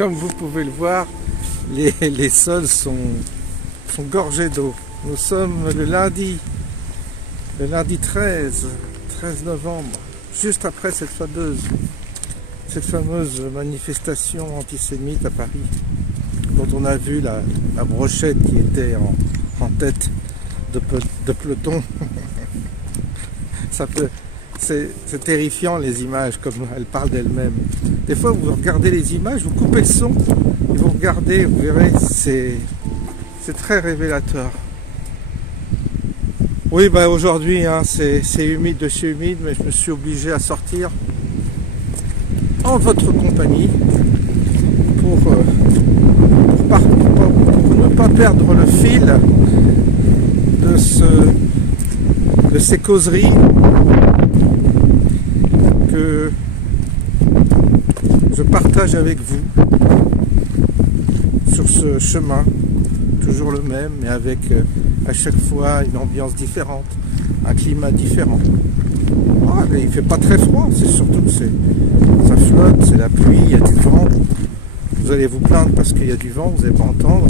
Comme vous pouvez le voir, les sols sont gorgés d'eau. Nous sommes le lundi 13 novembre, juste après cette fameuse manifestation antisémite à Paris, dont on a vu la brochette qui était en tête de peloton. C'est terrifiant, les images, comme elles parlent d'elles-mêmes. Des fois, vous regardez les images, vous coupez le son, et vous regardez, vous verrez, c'est très révélateur. Oui, bah aujourd'hui, hein, c'est humide de chez humide, mais je me suis obligé à sortir en votre compagnie pour ne pas perdre le fil de ces causeries que je partage avec vous sur ce chemin, toujours le même, mais avec à chaque fois une ambiance différente, un climat différent. Ah, il ne fait pas très froid, c'est surtout que ça flotte, c'est la pluie, il y a du vent. Vous allez vous plaindre parce qu'il y a du vent, vous n'allez pas entendre.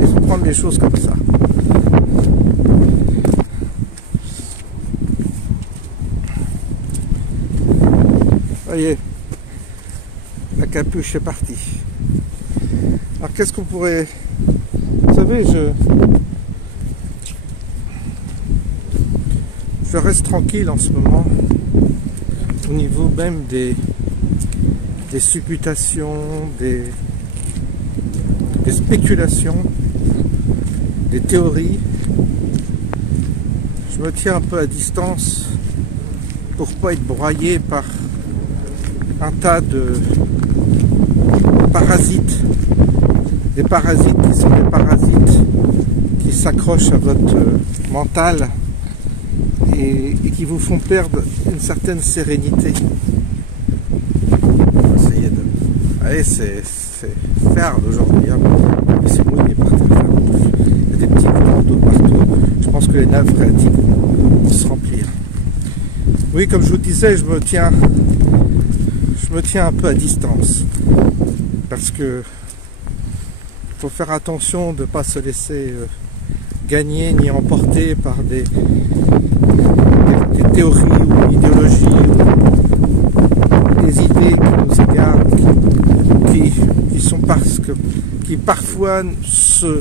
Il faut prendre les choses comme ça. Voyez, la capuche est partie. Alors qu'est-ce qu'on pourrait... Vous savez, je reste tranquille en ce moment au niveau même des supputations, des spéculations, des théories. Je me tiens un peu à distance pour pas être broyé par un tas de parasites, des parasites qui sont des parasites qui s'accrochent à votre mental et qui vous font perdre une certaine sérénité. Essayez de... Allez, c'est ferme aujourd'hui, hein. C'est mouillé par terre. Il y a des petits courants d'eau partout. Je pense que les nappes phréatiques vont se remplir. Oui, comme je vous disais, je me tiens un peu à distance parce que faut faire attention de ne pas se laisser gagner ni emporter par des théories ou idéologies ou des idées qui nous égarent, qui parfois se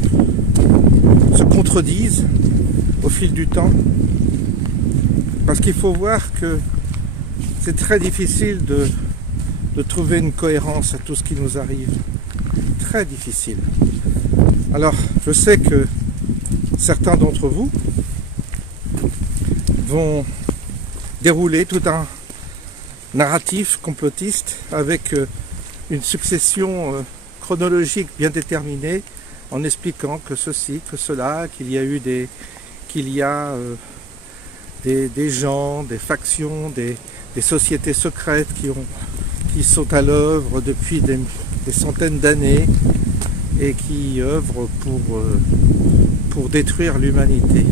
contredisent au fil du temps, parce qu'il faut voir que c'est très difficile de trouver une cohérence à tout ce qui nous arrive. Très difficile. Alors, je sais que certains d'entre vous vont dérouler tout un narratif complotiste avec une succession chronologique bien déterminée en expliquant que ceci, que cela, qu'il y a des gens, des factions, des sociétés secrètes qui sont à l'œuvre depuis des centaines d'années et qui œuvrent pour détruire l'humanité.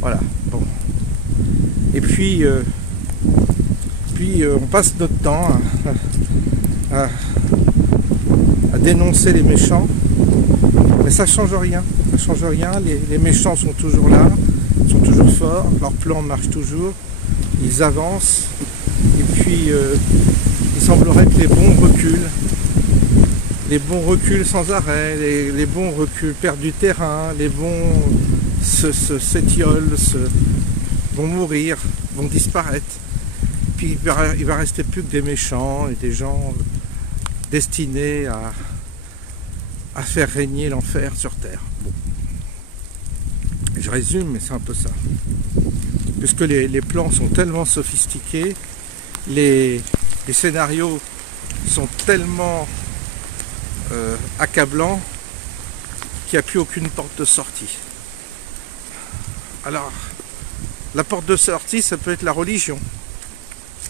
Voilà. Bon. Et puis on passe notre temps à dénoncer les méchants, mais ça change rien. Ça change rien. Les méchants sont toujours là, sont toujours forts, leur plan marche toujours, ils avancent, et puis il semblerait que les bons reculent sans arrêt, les bons reculent, perdent du terrain, les bons s'étiolent, vont mourir, vont disparaître. Puis il va rester plus que des méchants et des gens destinés à faire régner l'enfer sur terre. Bon. Je résume, mais c'est un peu ça. Puisque les plans sont tellement sophistiqués, les scénarios sont tellement accablants qu'il n'y a plus aucune porte de sortie. Alors, la porte de sortie, ça peut être la religion.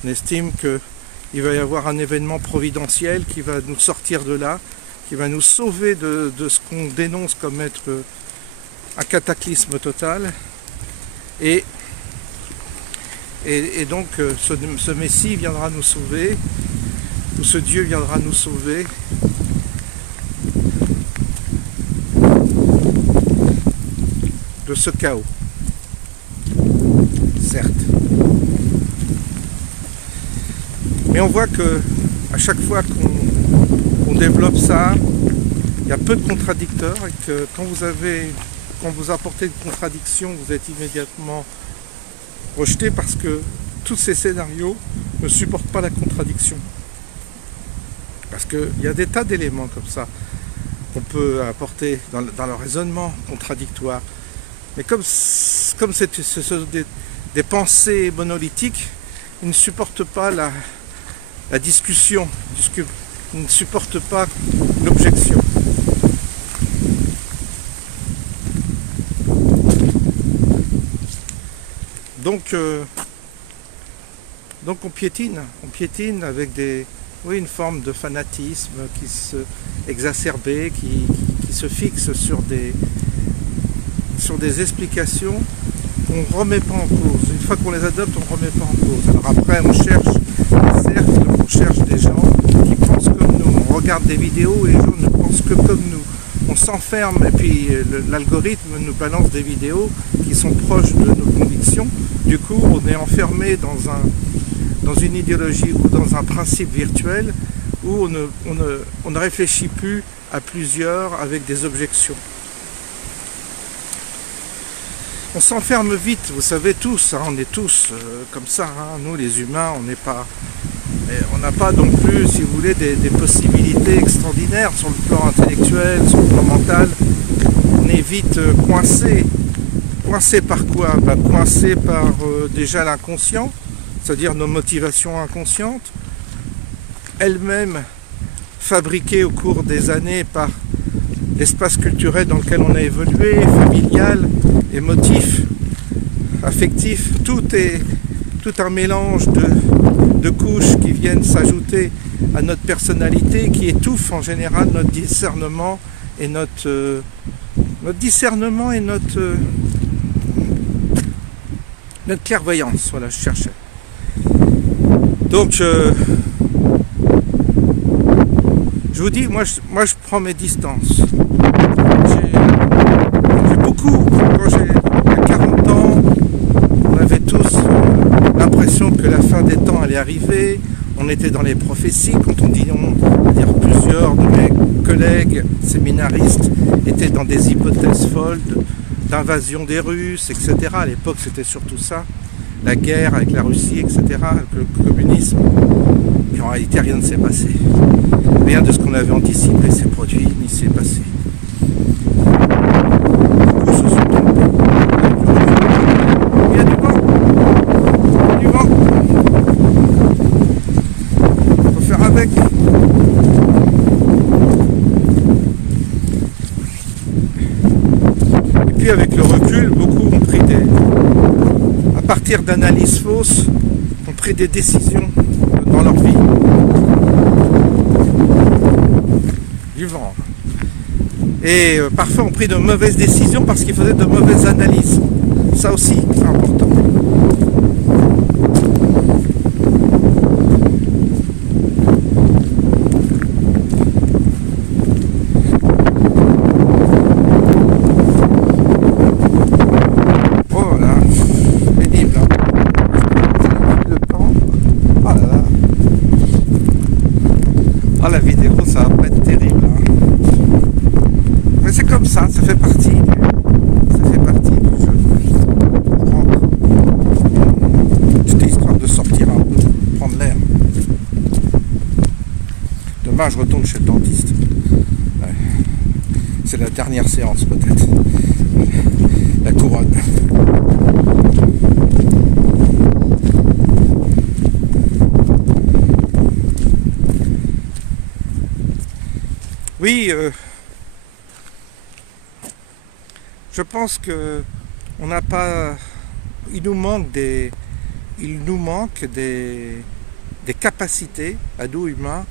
On estime qu'il va y avoir un événement providentiel qui va nous sortir de là, qui va nous sauver de ce qu'on dénonce comme être un cataclysme total. Et donc ce Messie viendra nous sauver où ce Dieu viendra nous sauver. De ce chaos, certes. Mais on voit que à chaque fois qu'on développe ça, il y a peu de contradicteurs et que quand vous apportez une contradiction, vous êtes immédiatement rejeté parce que tous ces scénarios ne supportent pas la contradiction. Parce qu'il y a des tas d'éléments comme ça qu'on peut apporter dans le raisonnement contradictoire. Mais comme ce sont des pensées monolithiques, ils ne supportent pas la discussion, ils ne supportent pas l'objection. Donc on piétine avec une forme de fanatisme qui se exacerbé, qui se fixe sur des explications qu'on ne remet pas en cause. Une fois qu'on les adopte, on ne remet pas en cause. Alors après, on cherche des cercles, on cherche des gens qui pensent comme nous. On regarde des vidéos et les gens ne pensent que comme nous. On s'enferme et puis l'algorithme nous balance des vidéos qui sont proches de nos convictions. Du coup, on est enfermé dans une idéologie ou dans un principe virtuel où on ne réfléchit plus à plusieurs avec des objections. On s'enferme vite, vous savez tous, hein, on est tous comme ça, hein, nous les humains, on n'a pas non plus, si vous voulez, des possibilités extraordinaires sur le plan intellectuel, sur le plan mental. On est vite coincé. Coincé par quoi? Coincé par déjà l'inconscient, c'est-à-dire nos motivations inconscientes, elles-mêmes fabriquées au cours des années par l'espace culturel dans lequel on a évolué, familial, émotif, affectif, tout un mélange de couches qui viennent s'ajouter à notre personnalité, qui étouffent en général notre discernement et notre clairvoyance. Voilà, je cherchais. Donc, je vous dis, moi je prends mes distances. J'ai beaucoup, quand j'ai 40 ans, on avait tous l'impression que la fin des temps allait arriver. On était dans les prophéties, quand on dit on, dire plusieurs de mes collègues séminaristes étaient dans des hypothèses folles d'invasion des Russes, etc. À l'époque, c'était surtout ça, la guerre avec la Russie, etc., le communisme. Et en réalité, rien ne s'est passé. Rien de ce qu'on avait anticipé s'est produit, ni s'est passé. Beaucoup se sont trompés. Il y a du vent. Il y a du vent. Il faut faire avec. Et puis avec le recul, beaucoup ont pris à partir d'analyses fausses, ont pris des décisions dans leur vie. Du vent. Et parfois on pris de mauvaises décisions parce qu'ils faisaient de mauvaises analyses. Ça aussi, c'est important. Oh là, pénible. Le temps. Oh là là. Oh, la vidéo, ça va pas être terrible. Mais c'est comme ça fait partie du jeu. C'était histoire de sortir un peu, prendre l'air. Demain, je retourne chez le dentiste. Ouais. C'est la dernière séance, peut-être. La couronne. Oui, je pense que on n'a pas, il nous manque des capacités à nous humains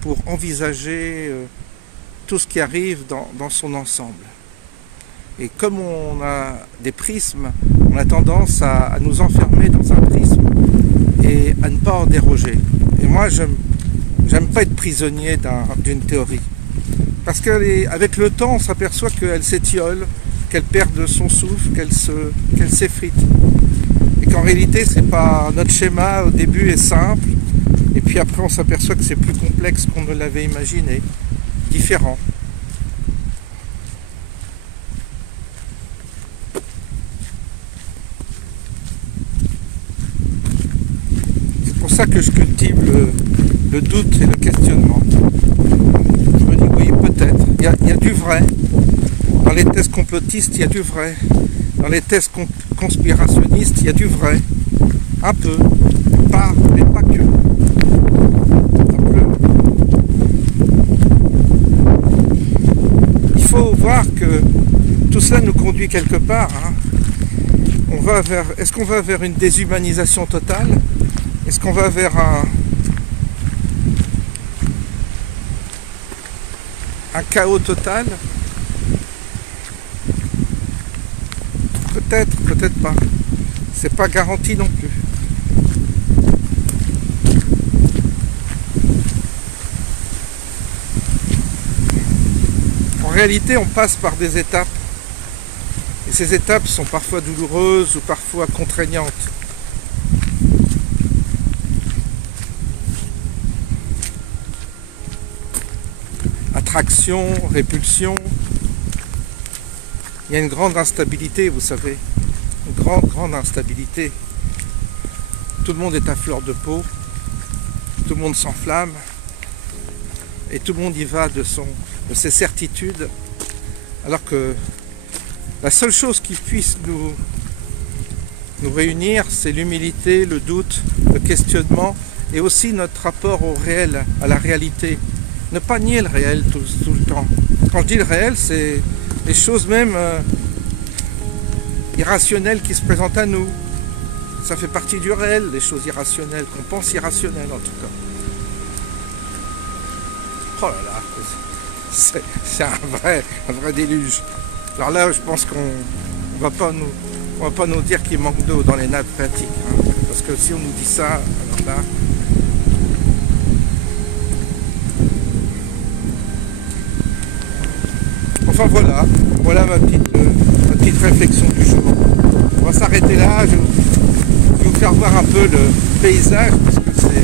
pour envisager tout ce qui arrive dans son ensemble. Et comme on a des prismes, on a tendance à nous enfermer dans un prisme et à ne pas en déroger. Et moi, J'aime pas être prisonnier d'une théorie. Parce qu'avec le temps, on s'aperçoit qu'elle s'étiole, qu'elle perd de son souffle, qu'elle s'effrite. Et qu'en réalité, c'est pas notre schéma au début est simple, et puis après on s'aperçoit que c'est plus complexe qu'on ne l'avait imaginé, différent. C'est pour ça que je cultive le doute et le questionnement. Je me dis oui, peut-être. Il y a du vrai. Dans les thèses complotistes, il y a du vrai. Dans les thèses conspirationnistes, il y a du vrai. Un peu. Mais pas que. Un peu. Il faut voir que tout cela nous conduit quelque part. Hein. Est-ce qu'on va vers une déshumanisation totale? Est-ce qu'on va vers un chaos total? Peut-être, peut-être pas. C'est pas garanti non plus. En réalité, on passe par des étapes. Et ces étapes sont parfois douloureuses ou parfois contraignantes. Attraction, répulsion. Il y a une grande instabilité, vous savez. Une grande, grande instabilité. Tout le monde est à fleur de peau. Tout le monde s'enflamme. Et tout le monde y va de ses certitudes. Alors que la seule chose qui puisse nous réunir, c'est l'humilité, le doute, le questionnement et aussi notre rapport au réel, à la réalité. Ne pas nier le réel tout le temps. Quand je dis le réel, c'est les choses même irrationnelles qui se présentent à nous. Ça fait partie du réel, les choses irrationnelles, qu'on pense irrationnelles en tout cas. Oh là là, c'est un vrai déluge. Alors là, je pense qu'on va pas nous dire qu'il manque d'eau dans les nappes phréatiques. Hein, parce que si on nous dit ça, alors là... Enfin voilà ma petite réflexion du jour. On va s'arrêter là, je vais vous faire voir un peu le paysage parce que c'est